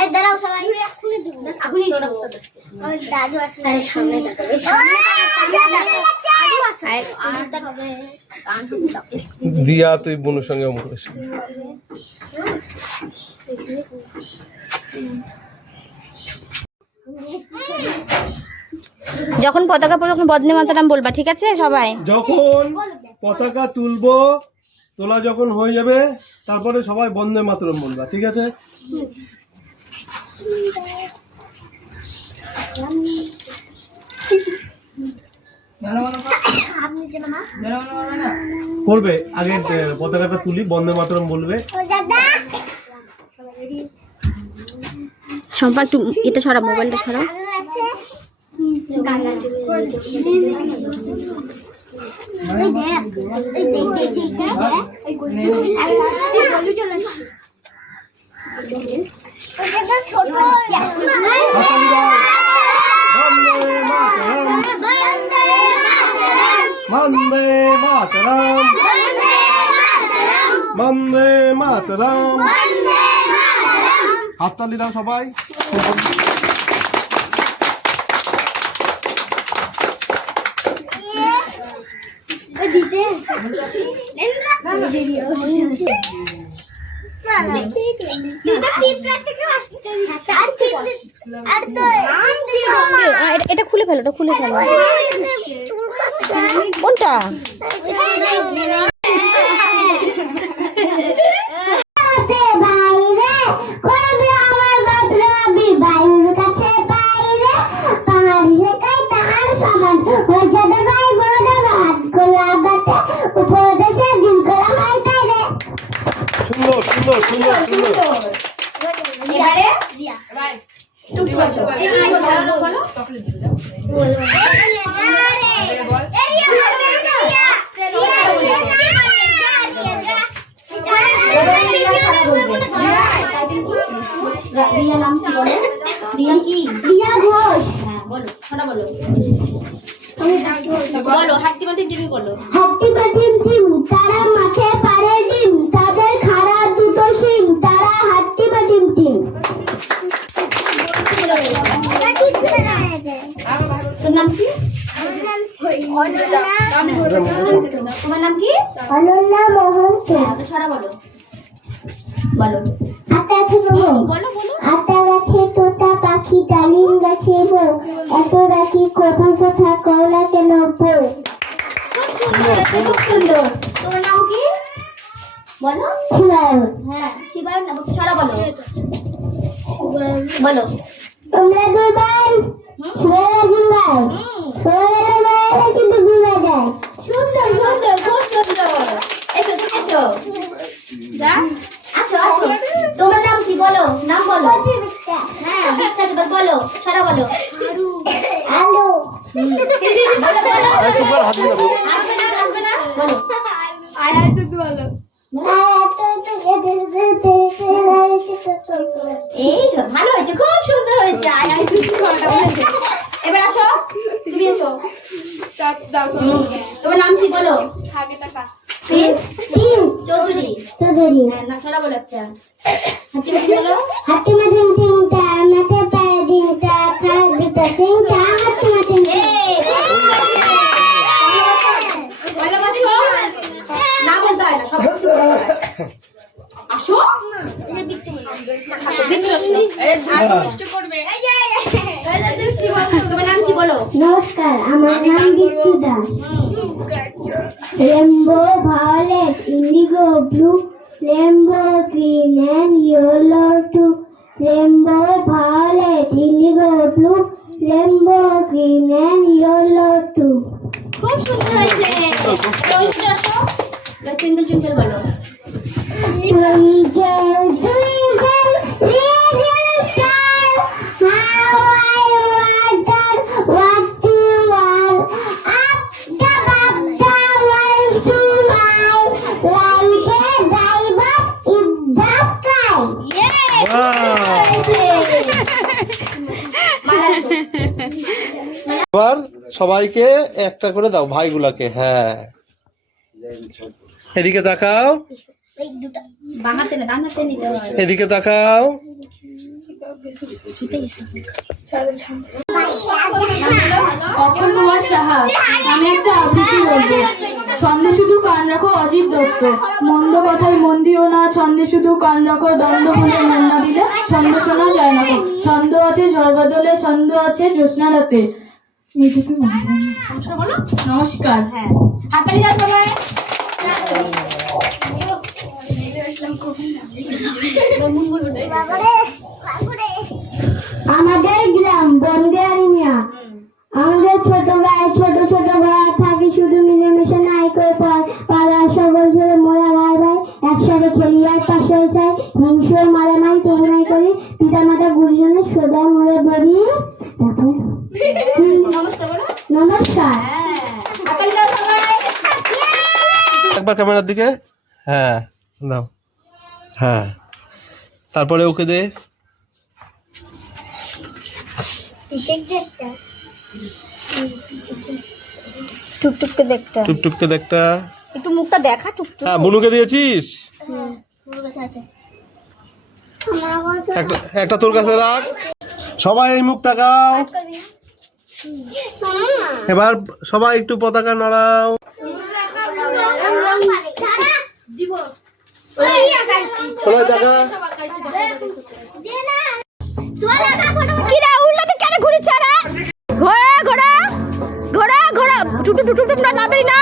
এই দাঁড়াও সবাই এখনি দিব এখনি ওই দাদু আসবে আরে সামনে তাকাবে দিয়া তুই বোনের সঙ্গে অমুক করিস। যখন পতাকা পড়বে তখন বন্দে মাতরম বলবা, ঠিক আছে সবাই? যখন পতাকা তুলবো, তোলা যখন হয়ে যাবে তারপরে সবাই বন্দে মাতরম বলবা, ঠিক আছে? করবে আগে পতাকাটা তুলি, বন্দে মাতরম বলবে। সম্পা একটু এটা সরা, মোবাইলটা সরা। বন্দে মাতরম, বন্দে মাতরম। হাততালি দাও সবাই। এটা খুলে ফেলো, এটা খুলে ফেলো। কোনটা? সুন্দর সুন্দর সুন্দর সুন্দর। এবারে রিয়া নাম কি বলো? রিয়া কি? রিয়া ঘোষ। হ্যাঁ বলো, শোনা বলো। বলো হাট্টি মাটিম টিম বলো। হাট্টি মাটিম টিম তারা মাঠে পারে ডিম, তাদের খাড়া দুটো শিং, তারা হাট্টি মাটিম টিম। তোর নাম কি? তোমার নাম কি? অনন্যা মোহন্ত। সরা বলো, বলো। আতা গাছে বউ, বলো বলো। আতা গাছে তোতা পাখি, ডালিম গাছে বউ, এত রাখি কবু কথা কওলা কেন বউ। খুব সুন্দর। তোমার নাম কি বলো? শিবায়ন। হ্যাঁ শিবায়ন নাম, সরা বলো, বলো। তোমরা দুবার শিবায়ন দুবার সবাই কিন্তু ভুলে যায়। সুন্দর সুন্দর, খুব সুন্দর। এসো তুমি এসো, যা আসো আসো। তোমার নাম কি বলো? নাম বলো। হ্যাঁ বিস্তারিত বলো, সরা বলো। আলু। বলো বলো। একবার হাত দিও। আসবে না আসবে না, বলো। আয় আয় তুই বলো। এই তো ভালো হয়েছে, খুব সুন্দর হয়েছে। আয় আয় তুই বলটা বলেছে। এবার আসো, তুমি এসো। তোমার নাম কি বলো? চৌধুরী। চৌধুরী। হ্যাঁ নাম সরা বলো একটা। হাঁটি মাটি বলো। হাট্টি মাটিম টিমটা মাঠে পায়ে ডিমটা, খায় দুটো সিংটা, হাট্টি মাটিম টিম। ভালোবাসো না বলতে হয় না, সব কিছু বলতে হয়। আসো আসো, বিট্টু আসো। তোমার নাম কি বলো? নমস্কার, আমার নাম Bittu Das. Rainbow violet indigo blue, rainbow green and yellow too, rainbow violet indigo blue, rainbow green and yellow too. খুব সুন্দর হয়েছে। রোজ আসো, টুইঙ্কল টুইঙ্কল বলো। Twinkle, twinkle, little star, how I wonder what you are. Up above the world to mine, like a diamond in the sky. এবার সবাইকে একটা করে দাও ভাইগুলাকে। হ্যাঁ এদিকে তাকাও, এই দুটো বাঁহাতে না ডান হাতে নিতে হয়। এদিকে তাকাও। অক্ষয় কুমার সাহা, আমি একটা আবৃত্তি বলবো। ছন্দে শুধু কান রাখো অজিত দত্ত, মন্দ কথায় মন দিও না, ছন্দে শুধু কান রাখো, দ্বন্দ্ব বলে মন না দিলে ছন্দ শোনা যায় না। ছন্দ আছে ঝড় বাদলে, ছন্দ আছে জ্যোৎস্না রাতে। এইটুকু মনে হয়। নমস্কার বলো। নমস্কার। হ্যাঁ, হাততালি দাও সবাই। আমাদের গ্রাম বনগাড়িয়া, আমাদের ছোট ভাই ছোট ছোট ভাই থাকি শুধু মিলেমিশে নাই করে পাড়া সকল ছেলে মোরা ভাই ভাই একসাথে খেলি আর পাশে চাই হিংসে মারামারি তবু নাই করি পিতা মাতা গুরুজনের সোজা মোড়ে ধরি। তারপরে নমস্কার বলো। নমস্কার। হ্যাঁ, হাততালি দাও সবাই। একবার ক্যামেরার দিকে। হ্যাঁ দাও। হ্যাঁ, তারপরে ওকে দে। টুকটুককে দেখতে টুকটুককে দেখটা। একটু মুখটা দেখা টুকটুক। হ্যাঁ, বুনুকে দিয়েছিস। একটা তোর কাছে রাখ। সবাই এই মুখ তাকাও। এবার সবাই একটু পতাকা নাড়াও। সবাই দেখা। কিরা উল্টোতে কেন ঘুরিস রে? ঘোড়া ঘোড়া ঘোড়া ঘোড়া টুটু টুটু টুটু না তাড়াতাড়ি না।